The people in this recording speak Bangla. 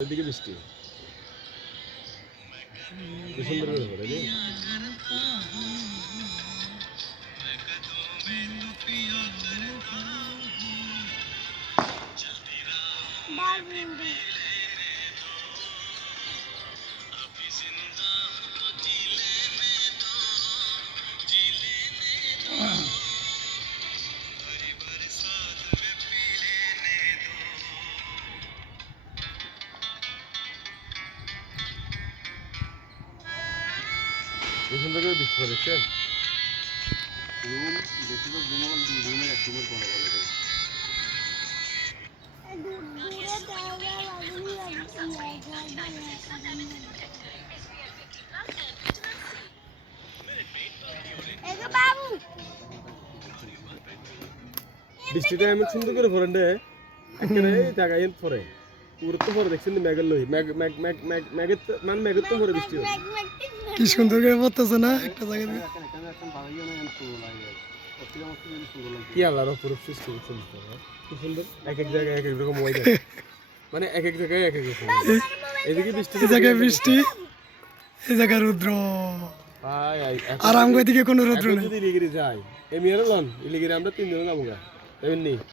এদিকে বৃষ্টি কি সুন্দর করে হবে রে কি সুন্দর করে বৃষ্টি পড়েছেন রুম বেশিরভাগ রুমের এক রুমের কোনো বলে বৃষ্টিটা এমন সুন্দর করে পড়েন রে একেবারে জায়গায় পড়ে পুরো তো পড়ে দেখছেন মেঘের লই মেঘের মানে মেঘের তো পড়ে বৃষ্টি কি সুন্দর করে পড়তেছে না একটা জায়গা দিয়ে কি আল্লাহর অপরূপ সৃষ্টি কি সুন্দর এক এক জায়গায় এক এক রকম ওয়েদার মানে এক এক জায়গায় এক এক রকম এদিকে বৃষ্টি এই জায়গায় বৃষ্টি এই জায়গায় রুদ্র আর আমগো এদিকে কোনো রুদ্র নেই যদি ইলিগিরি যাই এমিয়ার লন ইলিগিরি আমরা 3 জন যাবো গা এমনি